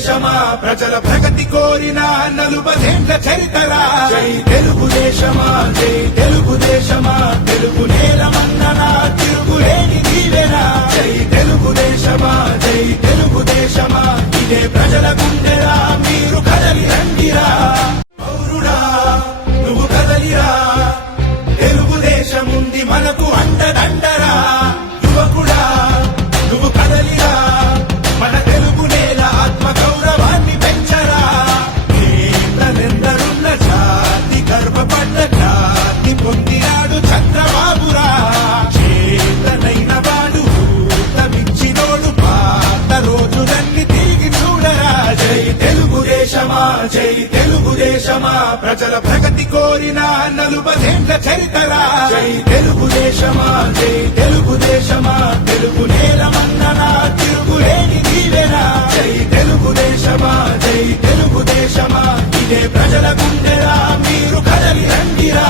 తెలుగుదేశమా ప్రజల ప్రగతి కోరిన 40 చరితరా జై తెలుగుదేశమా జై తెలుగుదేశమా తెలుగు నేల మన్నన తిరుగులేని దీవెనా జై తెలుగుదేశమా జై తెలుగుదేశమా ఇదే ప్రజల గుండెరా మీరు కదలి రండిరా పౌరుడా నువ్వు కదలిరా తెలుగుదేశముంది మనకు అండదండరా యువకుడా నువ్వు కదలిరా మన తెలుగు నేల ఆత్మ గౌరవాన్ని పెంచరా నేతలెందరున్న జాతి గర్వపడ్డ జాతి పొందినాడు చంద్రబాబురా చేతనైన వాడు ఊతమిచ్చినోడు పాత రోజులన్నీ తిరిగి చూడరా జై తెలుగుదేశమా జై తెలుగుదేశమా ప్రజల ప్రగతి కోరిన 40 చరితరా జై తెలుగుదేశమా జై తెలుగుదేశమా తెలుగు నేల మన్నన తిరుగులేని దీవెనా జై తెలుగుదేశమా జై తెలుగుదేశమా ఇదే ప్రజల గుండెరా మీరు కదలి రండిరా